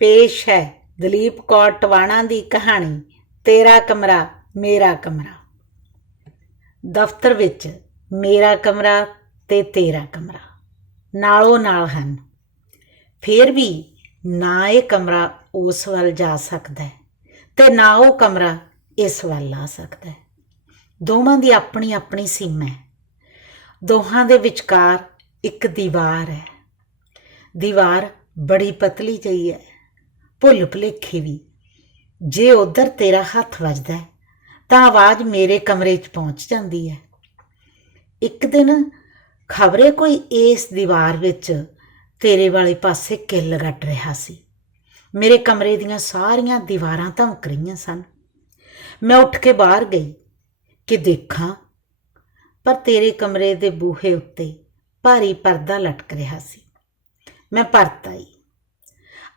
ਪੇਸ਼ ਹੈ ਦਲੀਪ ਕੌਰ ਟਵਾਣਾ ਦੀ ਕਹਾਣੀ, ਤੇਰਾ ਕਮਰਾ, ਮੇਰਾ ਕਮਰਾ। ਦਫ਼ਤਰ ਵਿੱਚ ਮੇਰਾ ਕਮਰਾ ਤੇ ਤੇਰਾ ਕਮਰਾ, ਨਾਲੋਂ ਨਾਲ ਹਨ। ਫਿਰ ਵੀ ਨਾ ਇਹ ਕਮਰਾ ਉਸ ਵੱਲ ਜਾ ਸਕਦਾ ਹੈ ਤੇ ਨਾ ਉਹ ਕਮਰਾ ਇਸ ਵੱਲ ਆ ਸਕਦਾ ਹੈ। ਦੋਵਾਂ ਦੀ ਆਪਣੀ ਆਪਣੀ ਸੀਮਾ ਹੈ। ਦੋਹਾਂ ਦੇ ਵਿਚਕਾਰ ਇੱਕ ਦੀਵਾਰ ਹੈ। ਦੀਵਾਰ ਬੜੀ ਪਤਲੀ ਜਿਹੀ ਹੈ। ਭੁੱਲ ਭੁਲੇਖੇ ਵੀ। ਜੇ ਉਧਰ ਤੇਰਾ ਹੱਥ ਵੱਜਦਾ ਤਾਂ ਆਵਾਜ਼ ਮੇਰੇ ਕਮਰੇ 'ਚ ਪਹੁੰਚ ਜਾਂਦੀ ਹੈ। ਇੱਕ ਦਿਨ ਖਬਰੇ ਕੋਈ ਇਸ ਦੀਵਾਰ ਵਿੱਚ ਤੇਰੇ ਵਾਲੇ ਪਾਸੇ ਕਿੱਲ ਗੱਡ ਰਿਹਾ ਸੀ। ਮੇਰੇ ਕਮਰੇ ਦੀਆਂ ਸਾਰੀਆਂ ਦੀਵਾਰਾਂ ਧਮਕ ਰਹੀਆਂ ਸਨ। ਮੈਂ ਉੱਠ ਕੇ ਬਾਹਰ ਗਈ ਕਿ ਦੇਖਾਂ, ਪਰ ਤੇਰੇ ਕਮਰੇ ਦੇ ਬੂਹੇ ਉੱਤੇ ਭਾਰੀ ਪਰਦਾ ਲਟਕ ਰਿਹਾ ਸੀ। ਮੈਂ ਪਰਤ ਆਈ।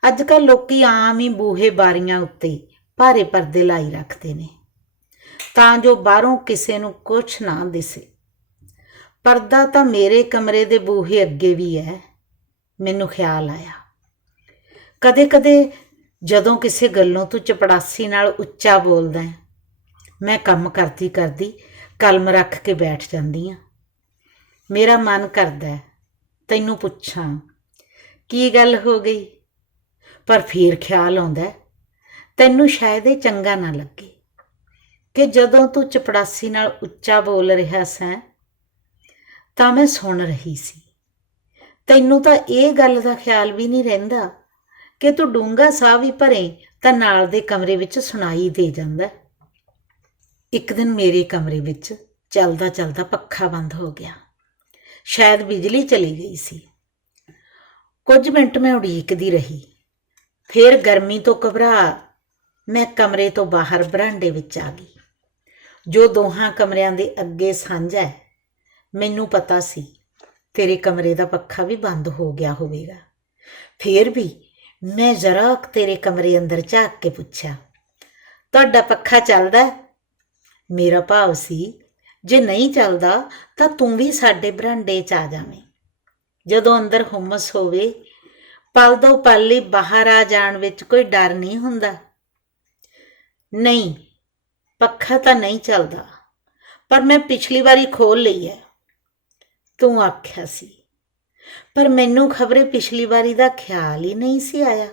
ਅੱਜ ਕੱਲ ਲੋਕੀ ਆਮ ਹੀ ਬੂਹੇ ਬਾਰੀਆਂ ਉੱਤੇ ਭਾਰੇ ਪਰਦੇ ਲਾਈ ਰੱਖਦੇ ਨੇ। ਤਾਂ ਜੋ ਬਾਹਰੋਂ ਕਿਸੇ ਨੂੰ ਕੁਝ ਨਾ ਦਿਸੇ। ਪਰਦਾ ਤਾਂ ਮੇਰੇ ਕਮਰੇ ਦੇ ਬੂਹੇ ਅੱਗੇ ਵੀ ਹੈ ਮੈਨੂੰ ਖਿਆਲ ਆਇਆ। ਕਦੇ-ਕਦੇ ਜਦੋਂ ਕਿਸੇ ਗੱਲੋਂ ਤੂੰ ਚਪੜਾਸੀ ਨਾਲ ਉੱਚਾ ਬੋਲਦਾ ਮੈਂ ਕੰਮ ਕਰਦੀ ਕਰਦੀ ਕਲਮ ਰੱਖ ਕੇ ਬੈਠ ਜਾਂਦੀ ਆ। ਮੇਰਾ ਮਨ ਕਰਦਾ ਤੈਨੂੰ ਪੁੱਛਾਂ, ਕੀ ਗੱਲ ਹੋ ਗਈ? ਪਰ ਫਿਰ ਖਿਆਲ ਆਉਂਦਾ ਤੈਨੂੰ ਸ਼ਾਇਦ ਇਹ ਚੰਗਾ ਨਾ ਲੱਗੇ ਕਿ ਜਦੋਂ ਤੂੰ ਚਪੜਾਸੀ ਨਾਲ ਉੱਚਾ ਬੋਲ ਰਿਹਾ ਸੈਂ, ਤਾਂ ਮੈਂ ਸੁਣ ਰਹੀ ਸੀ। ਤੈਨੂੰ ਤਾਂ ਇਹ ਗੱਲ ਦਾ ਖਿਆਲ ਵੀ ਨਹੀਂ ਰਹਿੰਦਾ ਕਿ ਤੂੰ ਡੂੰਗਾ ਸਾਹ ਵੀ ਭਰੇ ਤਾਂ ਨਾਲ ਦੇ ਕਮਰੇ ਵਿੱਚ ਸੁਣਾਈ ਦੇ ਜਾਂਦਾ ਇੱਕ ਦਿਨ ਮੇਰੇ ਕਮਰੇ ਵਿੱਚ ਚੱਲਦਾ ਚੱਲਦਾ ਪੱਖਾ ਬੰਦ ਹੋ ਗਿਆ। ਸ਼ਾਇਦ ਬਿਜਲੀ ਚਲੀ ਗਈ ਸੀ। ਕੁਝ ਮਿੰਟ ਮੈਂ ਉਡੀਕਦੀ ਰਹੀ। ਫਿਰ ਗਰਮੀ ਤੋਂ ਘਬਰਾ। ਮੈਂ ਕਮਰੇ ਤੋਂ ਬਾਹਰ ਬਰਾਂਡੇ ਵਿੱਚ ਆ ਗਈ। ਜੋ ਦੋਹਾਂ ਕਮਰਿਆਂ ਦੇ ਅੱਗੇ ਸਾਂਝਾ ਹੈ, ਮੈਨੂੰ ਪਤਾ ਸੀ, ਤੇਰੇ ਕਮਰੇ ਦਾ ਪੱਖਾ ਵੀ ਬੰਦ ਹੋ ਗਿਆ ਹੋਵੇਗਾ। ਫਿਰ ਵੀ ਮੈਂ ਜ਼ਰਾ ਤੇਰੇ ਕਮਰੇ ਅੰਦਰ ਝਾਕ ਕੇ ਪੁੱਛਿਆ, ਤੁਹਾਡਾ ਪੱਖਾ ਚੱਲਦਾ ਮੇਰਾ ਭਾਵ ਸੀ, ਜੇ ਨਹੀਂ ਚੱਲਦਾ ਤਾਂ ਤੂੰ ਵੀ ਸਾਡੇ ਬਰਾਂਡੇ 'ਚ ਆ ਜਾਵੇਂ। ਜਦੋਂ ਅੰਦਰ ਹੁਮਸ ਹੋਵੇ ਪਲ ਦੋ ਪਲ ਲਈ ਬਾਹਰ ਆ ਜਾਣ ਵਿੱਚ ਕੋਈ ਡਰ ਨਹੀਂ ਹੁੰਦਾ। ਨਹੀਂ, ਪੱਖਾ ਤਾਂ ਨਹੀਂ ਚੱਲਦਾ, ਪਰ ਮੈਂ ਪਿਛਲੀ ਵਾਰੀ ਖੋਲ ਲਈ ਹੈ। ਤੂੰ ਆਖਿਆ ਸੀ, ਪਰ ਮੈਨੂੰ ਖਬਰੇ ਪਿਛਲੀ ਵਾਰੀ ਦਾ ਖਿਆਲ ਹੀ ਨਹੀਂ ਸੀ ਆਇਆ।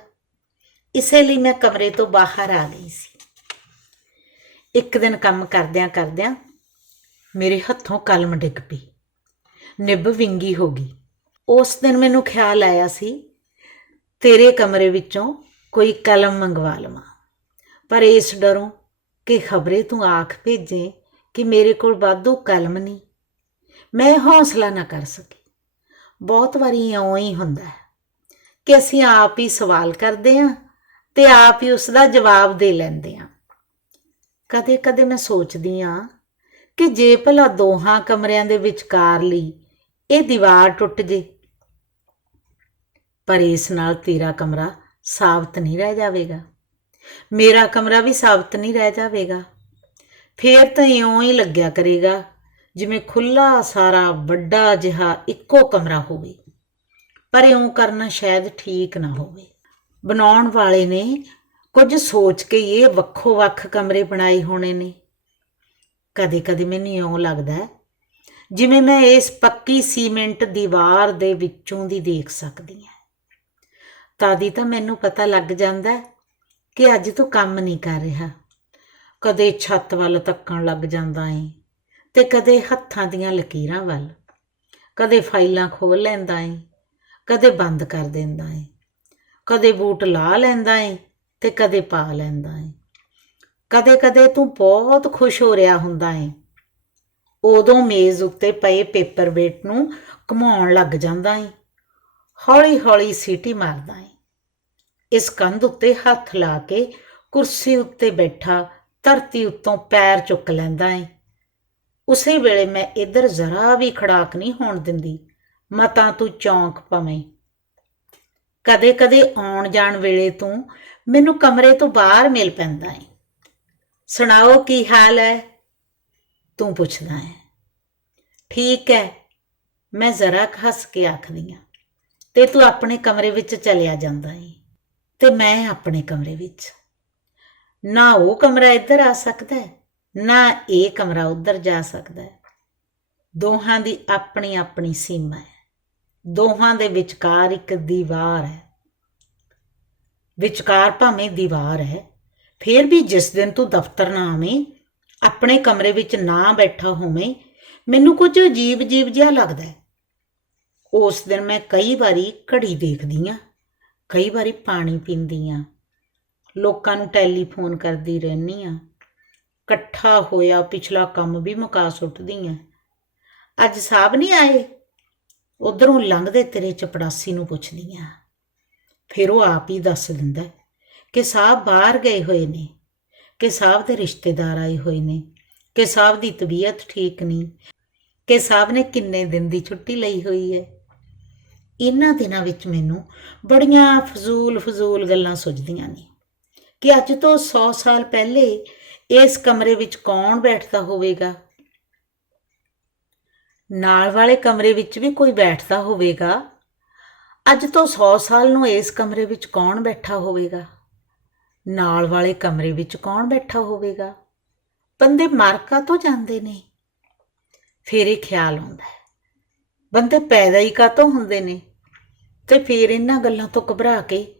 ਇਸੇ ਲਈ ਮੈਂ ਕਮਰੇ ਤੋਂ ਬਾਹਰ ਆ ਗਈ ਸੀ। ਇੱਕ ਦਿਨ ਕੰਮ ਕਰਦਿਆਂ ਕਰਦਿਆਂ ਮੇਰੇ ਹੱਥੋਂ ਕਲਮ ਡਿੱਗ ਪਈ ਨਿੱਬ ਵਿੰਗੀ ਹੋ ਗਈ। ਉਸ ਦਿਨ ਮੈਨੂੰ ਖਿਆਲ ਆਇਆ ਸੀ ਤੇਰੇ ਕਮਰੇ ਵਿੱਚੋਂ ਕੋਈ ਕਲਮ ਮੰਗਵਾ ਲਵਾਂ। ਪਰ ਇਸ ਡਰੋਂ ਕਿ ਖਬਰੇ ਤੂੰ ਆਖ ਭੇਜੇ ਕਿ ਮੇਰੇ ਕੋਲ ਵਾਧੂ ਕਲਮ ਨਹੀਂ। ਮੈਂ ਹੌਸਲਾ ਨਾ ਕਰ ਸਕੀ। ਬਹੁਤ ਵਾਰੀ ਇਉਂ ਹੀ ਹੁੰਦਾ ਹੈ ਕਿ ਅਸੀਂ ਆਪ ਹੀ ਸਵਾਲ ਕਰਦੇ ਹਾਂ ਤੇ ਆਪ ਹੀ ਉਸ ਦਾ ਜਵਾਬ ਦੇ ਲੈਂਦੇ ਹਾਂ। ਕਦੇ-ਕਦੇ ਮੈਂ ਸੋਚਦੀ ਹਾਂ ਕਿ ਜੇ ਭਲਾ ਦੋਹਾਂ ਕਮਰਿਆਂ ਦੇ ਵਿਚਕਾਰ ਲਈ ਇਹ ਦੀਵਾਰ ਟੁੱਟ ਜੇ ਪਰ ਇਸ ਨਾਲ ਤੇਰਾ ਕਮਰਾ ਸਾਬਤ ਨਹੀਂ ਰਹਿ ਜਾਵੇਗਾ। ਮੇਰਾ ਕਮਰਾ ਵੀ ਸਾਬਤ ਨਹੀਂ ਰਹਿ ਜਾਵੇਗਾ। ਫੇਰ ਤਾਂ ਇਉਂ ਹੀ ਲੱਗਿਆ ਕਰੇਗਾ ਜਿਵੇਂ ਖੁੱਲਾ ਸਾਰਾ ਵੱਡਾ ਜਿਹਾ ਇੱਕੋ ਕਮਰਾ ਹੋਵੇ, ਪਰ ਇਉਂ ਕਰਨਾ ਸ਼ਾਇਦ ਠੀਕ ਨਾ ਹੋਵੇ। ਬਣਾਉਣ ਵਾਲੇ ਨੇ ਕੁਝ ਸੋਚ ਕੇ ਇਹ ਵੱਖੋ ਵੱਖ ਕਮਰੇ ਬਣਾਏ ਹੋਣੇ ਨੇ। ਕਦੇ ਕਦੇ ਮੈਨੂੰ ਇਉਂ ਲੱਗਦਾ ਹੈ ਜਿਵੇਂ ਮੈਂ ਇਸ ਪੱਕੀ ਸੀਮੈਂਟ ਦੀਵਾਰ ਦੇ ਵਿੱਚੋਂ ਦੀ ਦੇਖ ਸਕਦੀ ਹਾਂ। ਤਾਦੀ ਤਾਂ ਮੈਨੂੰ ਪਤਾ ਲੱਗ ਜਾਂਦਾ ਕਿ ਅੱਜ ਤੂੰ ਕੰਮ ਨਹੀਂ ਕਰ ਰਿਹਾ। ਕਦੇ ਛੱਤ ਵੱਲ ਤੱਕਣ ਲੱਗ ਜਾਂਦਾ ਏ ਤੇ ਕਦੇ ਹੱਥਾਂ ਦੀਆਂ ਲਕੀਰਾਂ ਵੱਲ। ਕਦੇ ਫਾਈਲਾਂ ਖੋਲ ਲੈਂਦਾ ਏ, ਕਦੇ ਬੰਦ ਕਰ ਦਿੰਦਾ ਏ। ਕਦੇ ਬੂਟ ਲਾ ਲੈਂਦਾ ਏ ਤੇ ਕਦੇ ਪਾ ਲੈਂਦਾ ਏ। ਕਦੇ ਕਦੇ ਤੂੰ ਬਹੁਤ ਖੁਸ਼ ਹੋ ਰਿਹਾ ਹੁੰਦਾ ਏ। ਉਦੋਂ ਮੇਜ਼ ਉੱਤੇ ਪਏ ਪੇਪਰ ਵੇਟ ਨੂੰ ਘੁਮਾਉਣ ਲੱਗ ਜਾਂਦਾ ਏ। ਹੌਲੀ ਹੌਲੀ ਸੀਟੀ ਮਾਰਦਾ ਏ। ਇਸ ਕੰਧ ਉੱਤੇ ਹੱਥ ਲਾ ਕੇ ਕੁਰਸੀ ਉੱਤੇ ਬੈਠਾ, ਧਰਤੀ ਉੱਤੋਂ ਪੈਰ ਚੁੱਕ ਲੈਂਦਾ ਏ। ਉਸੇ ਵੇਲੇ ਮੈਂ ਇੱਧਰ ਜ਼ਰਾ ਵੀ ਖੜਾਕ ਨਹੀਂ ਹੋਣ ਦਿੰਦੀ। ਮਤਾਂ ਤੂੰ ਚੌਂਕ ਪਵੇਂ ਕਦੇ ਕਦੇ ਆਉਣ ਜਾਣ ਵੇਲੇ ਤੂੰ ਮੈਨੂੰ ਕਮਰੇ ਤੋਂ ਬਾਹਰ ਮਿਲ ਪੈਂਦਾ ਏ। ਸੁਣਾਓ ਕੀ ਹਾਲ ਹੈ ਤੂੰ ਪੁੱਛਦਾ ਹੈ ਠੀਕ ਹੈ ਮੈਂ ਜ਼ਰਾ ਕੁ ਹੱਸ ਕੇ ਆਖਦੀ ਹਾਂ ਤੇ ਤੂੰ ਆਪਣੇ ਕਮਰੇ ਵਿੱਚ ਚਲਿਆ ਜਾਂਦਾ ਏ। ਤੇ ਮੈਂ ਆਪਣੇ ਕਮਰੇ ਵਿੱਚ। ਨਾ ਉਹ ਕਮਰਾ ਇੱਧਰ ਆ ਸਕਦਾ ਹੈ, ਨਾ ਇਹ ਕਮਰਾ ਉੱਧਰ ਜਾ ਸਕਦਾ ਹੈ। ਦੋਹਾਂ ਦੀ ਆਪਣੀ ਆਪਣੀ ਸੀਮਾ ਹੈ। ਦੋਹਾਂ ਦੇ ਵਿਚਕਾਰ ਇੱਕ ਦੀਵਾਰ ਹੈ। ਵਿਚਕਾਰ ਭਾਵੇਂ ਦੀਵਾਰ ਹੈ, ਫਿਰ ਵੀ ਜਿਸ ਦਿਨ ਤੂੰ ਦਫ਼ਤਰ ਨਾ ਆਵੇਂ, ਆਪਣੇ ਕਮਰੇ ਵਿੱਚ ਨਾ ਬੈਠਾ ਹੋਵੇਂ, ਮੈਨੂੰ ਕੁਝ ਅਜੀਬ ਅਜੀਬ ਜਿਹਾ ਲੱਗਦਾ ਹੈ। ਉਸ ਦਿਨ ਮੈਂ ਕਈ ਵਾਰੀ ਘੜੀ ਦੇਖਦੀ ਆ ਕਈ ਵਾਰੀ ਪਾਣੀ ਪੀਂਦੀ ਆ। ਲੋਕਾਂ ਨੂੰ ਟੈਲੀਫੋਨ ਕਰਦੀ ਰਹਿੰਦੀ ਆ। ਇਕੱਠਾ ਹੋਇਆ ਪਿਛਲਾ ਕੰਮ ਵੀ ਮੁਕਾ ਸੁੱਟਦੀ ਆ। ਅੱਜ ਸਾਹਿਬ ਨਹੀਂ ਆਏ? ਉਧਰੋਂ ਲੰਘਦੇ ਤੇਰੇ ਚਪੜਾਸੀ ਨੂੰ ਪੁੱਛਦੀ ਆ। ਫਿਰ ਉਹ ਆਪ ਹੀ ਦੱਸ ਦਿੰਦਾ ਕਿ ਸਾਹਿਬ ਬਾਹਰ ਗਏ ਹੋਏ ਨੇ, ਕਿ ਸਾਹਿਬ ਦੇ ਰਿਸ਼ਤੇਦਾਰ ਆਏ ਹੋਏ ਨੇ, ਕਿ ਸਾਹਿਬ ਦੀ ਤਬੀਅਤ ਠੀਕ ਨਹੀਂ, ਕਿ ਸਾਹਿਬ ਨੇ ਕਿੰਨੇ ਦਿਨ ਦੀ ਛੁੱਟੀ ਲਈ ਹੋਈ ਹੈ। ਇਹਨਾਂ ਦਿਨਾਂ ਵਿੱਚ ਮੈਨੂੰ ਬੜੀਆਂ ਫਜ਼ੂਲ ਫਜ਼ੂਲ ਗੱਲਾਂ ਸੁਝਦੀਆਂ ਨੇ ਕਿ ਅੱਜ ਤੋਂ 100 ਸਾਲ ਪਹਿਲੇ ਇਸ ਕਮਰੇ ਵਿੱਚ ਕੌਣ ਬੈਠਦਾ ਹੋਵੇਗਾ? ਨਾਲ ਵਾਲੇ ਕਮਰੇ ਵਿੱਚ ਵੀ ਕੋਈ ਬੈਠਦਾ ਹੋਵੇਗਾ? ਅੱਜ ਤੋਂ 100 ਸਾਲ ਨੂੰ ਇਸ ਕਮਰੇ ਵਿੱਚ ਕੌਣ ਬੈਠਾ ਹੋਵੇਗਾ? ਨਾਲ ਵਾਲੇ ਕਮਰੇ ਵਿੱਚ ਕੌਣ ਬੈਠਾ ਹੋਵੇਗਾ? ਬੰਦੇ ਮਰ ਤੋਂ ਜਾਂਦੇ ਨੇ। ਫਿਰ ਇਹ ਖਿਆਲ ਆਉਂਦਾ ਬੰਦੇ ਪੈਦਾ ਹੀ ਕਾਤੋਂ ਹੁੰਦੇ ਨੇ। ਤੇ ਫਿਰ ਇਹਨਾਂ ਗੱਲਾਂ ਤੋਂ ਘਬਰਾ ਕੇ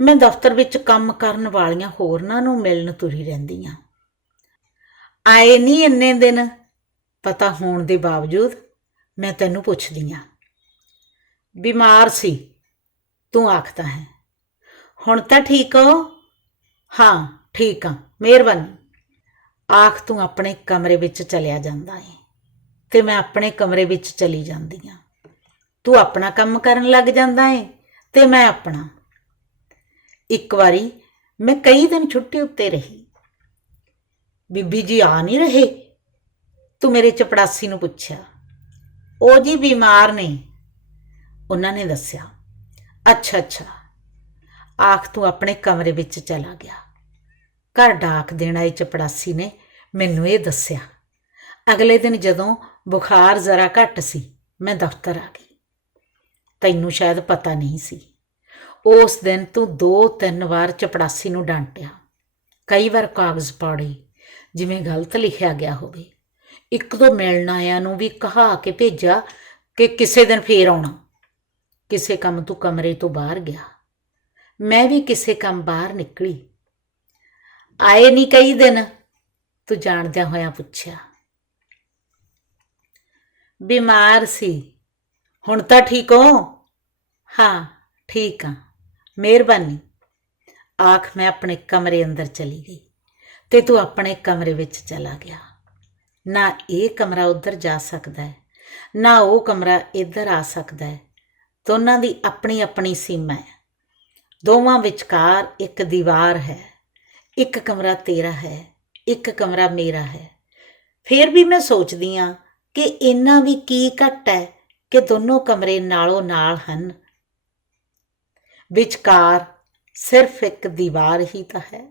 ਮੈਂ ਦਫ਼ਤਰ ਵਿੱਚ ਕੰਮ ਕਰਨ ਵਾਲੀਆਂ ਹੋਰਨਾਂ ਨੂੰ ਮਿਲਣ ਤੁਰੀ ਰਹਿੰਦੀ ਆ ਆਏ ਨਹੀਂ ਇੰਨੇ ਦਿਨ? ਪਤਾ ਹੋਣ ਦੇ ਬਾਵਜੂਦ ਮੈਂ ਤੈਨੂੰ ਪੁੱਛਦੀ ਆ। ਬਿਮਾਰ ਸੀ, ਤੂੰ ਆਖਦਾ ਹੈ। ਹੁਣ ਤਾਂ ਠੀਕ ਹੋ? ਹਾਂ, ਠੀਕ ਆ, ਮਿਹਰਬਾਨੀ। ਆਖ ਤੂੰ ਆਪਣੇ ਕਮਰੇ ਵਿੱਚ ਚਲਿਆ ਜਾਂਦਾ ਏ ਤੇ ਮੈਂ ਆਪਣੇ ਕਮਰੇ ਵਿੱਚ ਚਲੀ ਜਾਂਦੀ ਆ। ਤੂੰ ਆਪਣਾ ਕੰਮ ਕਰਨ ਲੱਗ ਜਾਂਦਾ ਏ ਤੇ ਮੈਂ ਆਪਣਾ। ਇੱਕ ਵਾਰੀ ਮੈਂ ਕਈ ਦਿਨ ਛੁੱਟੀ ਉੱਤੇ ਰਹੀ। ਬੀਬੀ ਜੀ ਆ ਨਹੀਂ ਰਹੇ। ਤੂੰ ਮੇਰੇ ਚਪੜਾਸੀ ਨੂੰ ਪੁੱਛਿਆ। ਉਹ ਜੀ ਬਿਮਾਰ ਨੇ। ਉਹਨਾਂ ਨੇ ਦੱਸਿਆ, ਅੱਛਾ ਅੱਛਾ। ਆਖ ਤੂੰ ਆਪਣੇ ਕਮਰੇ ਵਿੱਚ ਚਲਾ ਗਿਆ। ਘਰ ਡਾਕ ਦੇਣ ਆਈ ਚਪੜਾਸੀ ਨੇ ਮੈਨੂੰ ਇਹ ਦੱਸਿਆ। ਅਗਲੇ ਦਿਨ ਜਦੋਂ ਬੁਖਾਰ ਜ਼ਰਾ ਘੱਟ ਸੀ, ਮੈਂ ਦਫ਼ਤਰ ਆ ਗਈ। ਤੈਨੂੰ ਸ਼ਾਇਦ ਪਤਾ ਨਹੀਂ ਸੀ। ਉਸ ਦਿਨ ਤੂੰ ਦੋ ਤਿੰਨ ਵਾਰ ਚਪੜਾਸੀ ਨੂੰ ਡਾਂਟਿਆ। ਕਈ ਵਾਰ ਕਾਗਜ਼ ਪਾੜੇ, ਜਿਵੇਂ ਗਲਤ ਲਿਖਿਆ ਗਿਆ ਹੋਵੇ। ਇੱਕ ਦੋ ਮਿਲਣ ਆਇਆਂ ਨੂੰ ਵੀ ਕਹਾ ਕੇ ਭੇਜਿਆ ਕਿ ਕਿਸੇ ਦਿਨ ਫੇਰ ਆਉਣਾ। ਕਿਸੇ ਕੰਮ ਤੂੰ ਕਮਰੇ ਤੋਂ ਬਾਹਰ ਗਿਆ। ਮੈਂ ਵੀ ਕਿਸੇ ਕੰਮ ਬਾਹਰ ਨਿਕਲੀ। ਆਏ ਨਹੀਂ ਕਈ ਦਿਨ, ਤੂੰ ਜਾਣਦਿਆਂ ਹੋਇਆਂ ਪੁੱਛਿਆ। ਬਿਮਾਰ ਸੀ। ਹੁਣ ਤਾਂ ਠੀਕ ਹੋ? ਹਾਂ, ਠੀਕ ਆ। ਮਿਹਰਬਾਨੀ। ਆਖ, ਮੈਂ ਆਪਣੇ ਕਮਰੇ ਅੰਦਰ ਚਲੀ ਗਈ ਤੇ ਤੂੰ ਆਪਣੇ ਕਮਰੇ ਵਿੱਚ ਚਲਾ ਗਿਆ। ਨਾ ਇਹ ਕਮਰਾ ਉੱਧਰ ਜਾ ਸਕਦਾ ਹੈ, ਨਾ ਉਹ ਕਮਰਾ ਇੱਧਰ ਆ ਸਕਦਾ ਹੈ। ਦੋਨਾਂ ਦੀ ਆਪਣੀ ਆਪਣੀ ਸੀਮਾ ਹੈ। ਦੋਵਾਂ ਵਿਚਕਾਰ ਇੱਕ ਦੀਵਾਰ ਹੈ, ਇੱਕ ਕਮਰਾ ਤੇਰਾ ਹੈ, ਇੱਕ ਕਮਰਾ ਮੇਰਾ ਹੈ। ਫਿਰ ਵੀ ਮੈਂ ਸੋਚਦੀ ਆ ਕਿ ਇੰਨਾ ਵੀ ਕੀ ਘੱਟ ਹੈ ਕਿ ਦੋਨੋਂ ਕਮਰੇ ਨਾਲੋਂ ਨਾਲ ਹਨ। ਵਿਚਕਾਰ ਸਿਰਫ ਇੱਕ ਦੀਵਾਰ ਹੀ ਤਾਂ ਹੈ।